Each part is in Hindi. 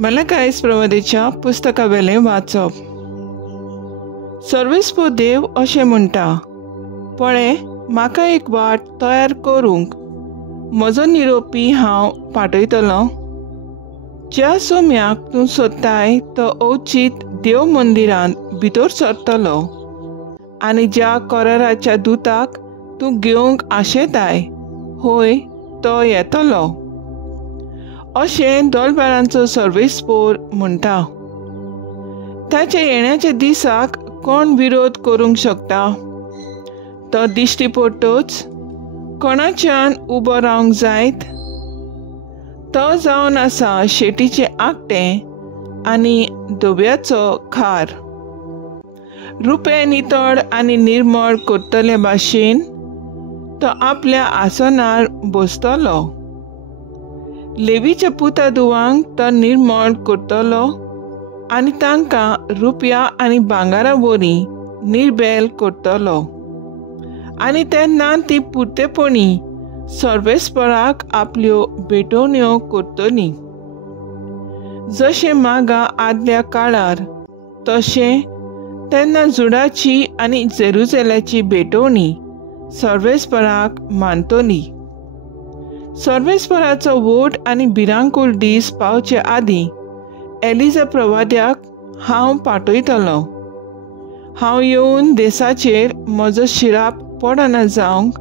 मलाकायस प्रवादेच्या पुस्तकावेलें वाचप। सर्वेस्पो देव अशें म्हणटा, पळय, म्हाका एक वाट तयार करूंक म्हजो निरोपी हांव पाठयतलों। ज्या सोम्याक तूं सोदताय तो अवचीत देव मंदिरांत भितर सरतलो आनी ज्या कोराराच्या दुताक तूं घेवंक आशेताय, होय, तो येतलो अशें दोलबारांचो सर्वेस्पोर म्हणटा। ताच्या येण्याच्या दिसाक कोण विरोध करूंक शकता? तो दिश्टी पडटोच कोणाच्यान उबो रावंक जायत? तो जावन आसा शेटीचें आकटें आनी धोब्याचो खार। रुपें नितळ आनी निर्मळ करतले भाशेन तो आपल्या आसनार बसतलो। लेवीच्या पुतादुवांक तो निर्मळ करतलो आनी तांकां रुपया आनी भांगारा वरी निर्बेल करतलो। आनी तेन्ना ती पुर्तेपणी सर्वेस्पराक आपल्यो भेटोवण्यो करतलीं। जशें मागा आदल्या काळार तशें तेन्ना जुडाची आनी जेरुसलेमाची भेटोवणी सर्वेस्पराक मानतली। सर्वेस्पराचो वोट आनी भिरांकूळ दीस पावचे आदीं एलिजा प्रवाद्याक हांव पाठयतलो। हांव येवन देशाचेर म्हजो शिराप पडना जावंक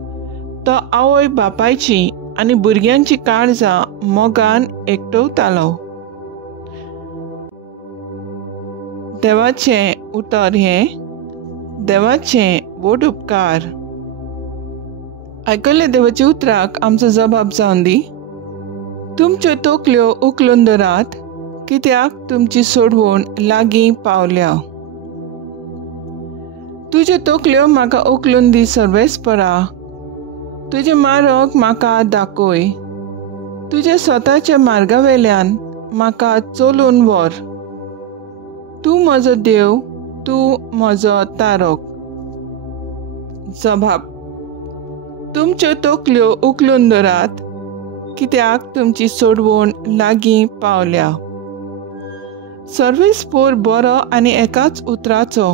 तो आवय बापायची आनी भुरग्यांची काळजां मोगान एकटवतालो। देवाचें उतर हें, देवाचें व्हड उपकार। आयकल्ल्या देवाच्या उतराक आमचो जबाब जावन दी। तुमच्यो तोकल्यो उखलून दवरात, कित्याक तुमची सोडवण लागीं पावल्या। तुज्यो तोकल्यो म्हाका उखलून दी सर्वेस्परा। तुजें मार्ग म्हाका दाखय। तुज्या स्वताच्या मार्गावेल्यान म्हाका चलून व्हर। तूं म्हजो देव, तूं म्हजो तारक। जबाब: तुमच्यो तोकल्यो उखलून दवरात, कित्याक तुमची सोडवण लागीं पावल्या। सर्वेस्पोर बरो आनी एकाच उतराचो।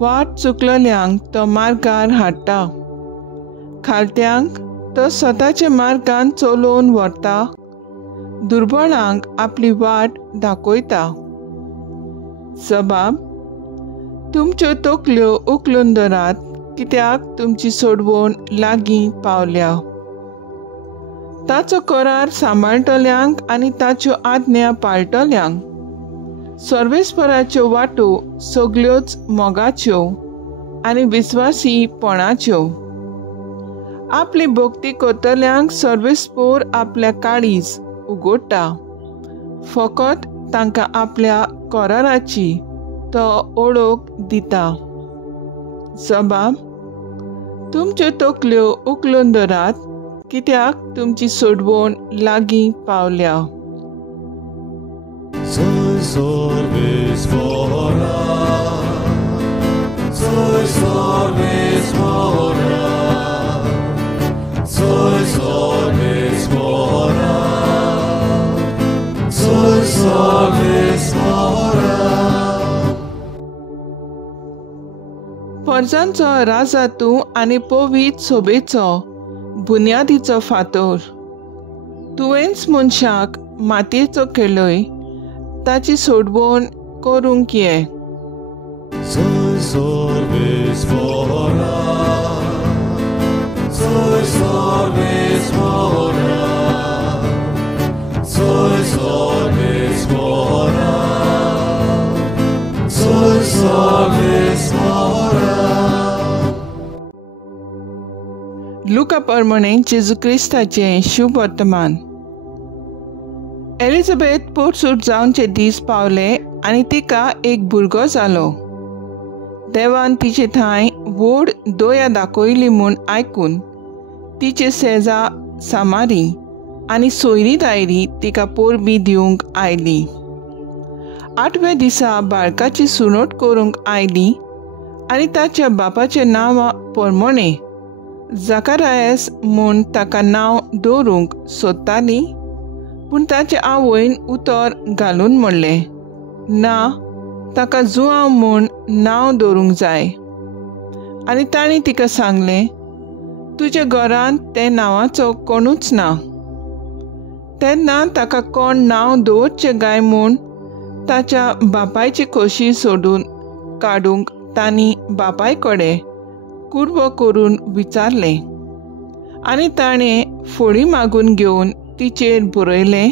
वाट चुकलेल्यांक तो मार्गार हाडटा। खालत्यांक तो स्वताच्या मार्गान चलोवन व्हरता। दुर्बळांक आपली वाट दाखयता। जबाब: तुमच्यो तोकल्यो उखलून दवरात, कित्याक तुमची सोडवण लागीं पावल्या। ताचो करार सांबाळटल्यांक आनी ताच्यो आज्ञा पाळटल्यांक सर्वेस्पराच्यो वाटो सगल्योच मोगाच्यो आनी विस्वासीपणाच्यो। आपली भक्ती करतल्यांक सर्वेस्पोर आपल्या काळीज उगडटा। फकत तांकां आपल्या कराराची तो ओळख दिता। जबाब: तुमच्यो तोकल्यो उखलून दवरात, कित्याक तुमची सोडवण लागीं पावल्या। पर्जांचो राजा तूं आनी पवित्र सोबेचो बुन्यादीचो फातर। तुवेंच मनशाक मातयेचो खेळय ताची सोडवण करूंक ये। लुका प्रमाणे जेजू क्रिस्ताचें शुभ वर्तमान। एलिझाबेथ पोटसूट जावनचे दीस पावले आनी तिका एक भुरगो जालो। देवान तिचे थंय व्हड दया दाखयली म्हूण आयकून तिचे सेजा सामारी आनी सोयरी दायरी तिका पोरबी दिवंक आयली। 8व्या दिसा बाळकाची सुनोट करूंक आयली आनी ताच्या बापाच्या नांवा प्रमाणे जकारायस म्हूण ताका नांव दवरूंक सोदताली, पूण ताचे आवयन उतर घालून म्हणलें, ना, ताका जुआंव म्हूण नांव दवरूंक जाय. आनी ताणीं तिका सांगलें, तुजे घरांत ते नांवाचो कोणूच ना. तेन्ना ताका कोण नांव दवरचें काय म्हूण ताच्या बापायची खोशी सोडून काडूंक तांणी बापाय कडेन कुरवो करून विचारलें. आनी ताणें फोडी मागून घेवन तिचेर बरयलें,